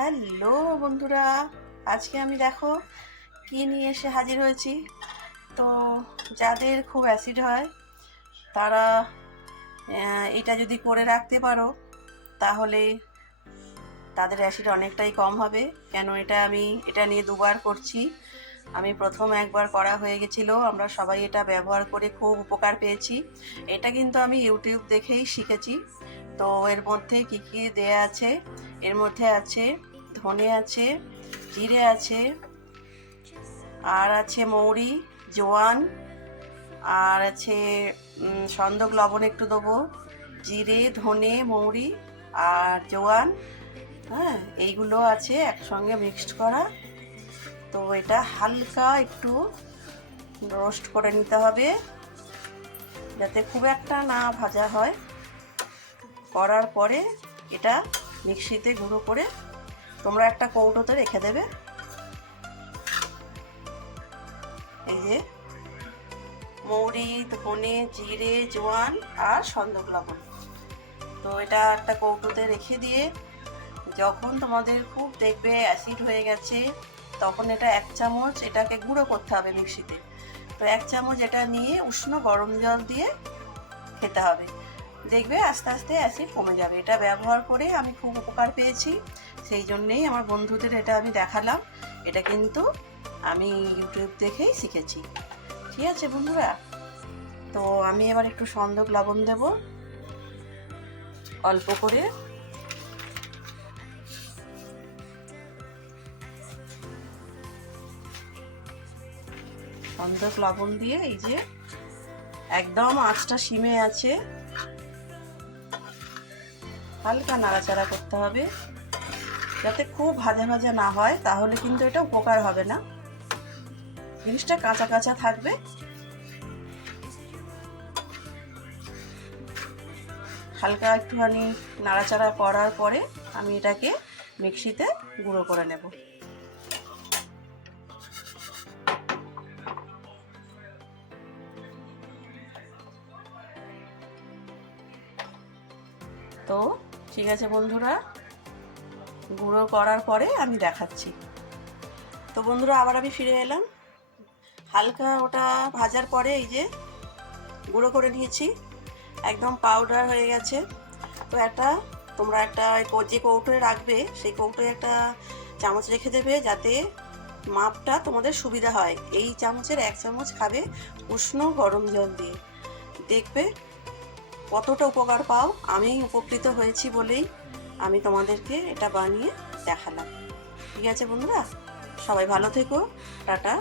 Hello বন্ধুরা, আজকে আমি দেখো কি নিয়ে এসে হাজির হয়েছি। তো যাদের খুব অ্যাসিড হয় তারা এটা যদি করে রাখতে পারো তাহলে তাদের অ্যাসিড অনেকটাই কম হবে। কেন আমি এটা নিয়ে দুবার করছি। আমি প্রথম একবার করা হয়ে গেছিলো, আমরা সবাই এটা ব্যবহার করে খুব উপকার পেয়েছি। এটা কিন্তু আমি ইউটিউব দেখেই শিখেছি। তো এর মধ্যে কী কী দেয়া আছে, এর মধ্যে আছে ধনে আছে, জিরে আছে, আর আছে মৌরি, জোয়ান, আর আছে সন্দক লবণ একটু দেবো, জিরে, ধনে, মৌরি আর জোয়ান। হ্যাঁ, এইগুলো আছে একসঙ্গে মিক্সড করা। তো এটা হালকা একটু রোস্ট করে নিতে হবে, যাতে খুব একটা না ভাজা হয়। করার পরে এটা মিক্সিতে গুঁড়ো করে তোমরা একটা কৌটোতে রেখে দেবে। এই যে মৌরি, ধনে, জিরে, জোয়ান আর সন্দক লবণ, তো এটা একটা কৌটোতে রেখে দিয়ে যখন তোমাদের খুব দেখবে অ্যাসিড হয়ে গেছে তখন এটা 1 চামচ এটাকে গুঁড়ো করতে হবে মিক্সিতে। তো 1 চামচ এটা নিয়ে উষ্ণ গরম জল দিয়ে খেতে হবে, দেখবে আস্তে আস্তে অ্যাসিড কমে যাবে। এটা ব্যবহার করে আমি খুব উপকার পেয়েছি, সেই জন্যেই আমার বন্ধুদের এটা আমি দেখালাম। এটা কিন্তু আমি ইউটিউব দেখেই শিখেছি। ঠিক আছে বন্ধুরা, তো আমি এবার একটু সন্দক লবণ দেব অল্প করে। সন্দক লবণ দিয়ে এই যে একদম আঁচটা সিমে আছে, হালকা নাড়াচাড়া করতে হবে যাতে খুব ভাজা ভাজা না হয়, তাহলে কিন্তু এটা উপকার হবে না, জিনিসটা কাঁচা কাঁচা থাকবে। হালকা একটুখানি নাড়াচাড়া করার পরে আমি এটাকে মিক্সিতে গুঁড়ো করে নেব। তো ঠিক আছে বন্ধুরা, গুঁড়ো করার পরে আমি দেখাচ্ছি। তো বন্ধুরা আবার আমি ফিরে এলাম। হালকা ওটা ভাজার পরে এই যে গুঁড়ো করে নিয়েছি, একদম পাউডার হয়ে গেছে। তো তোমরা যে কৌটোয় রাখবে সেই কৌটোয় একটা চামচ রেখে দেবে, যাতে মাপটা তোমাদের সুবিধা হয়। এই চামচের 1 চামচ খাবে উষ্ণ গরম জল দিয়ে, দেখবে কতটা উপকার পাও। আমি উপকৃত হয়েছি বলেই আমি তোমাদেরকে এটা বানিয়ে দেখালাম। ঠিক আছে বন্ধুরা, সবাই ভালো থেকো, টাটা।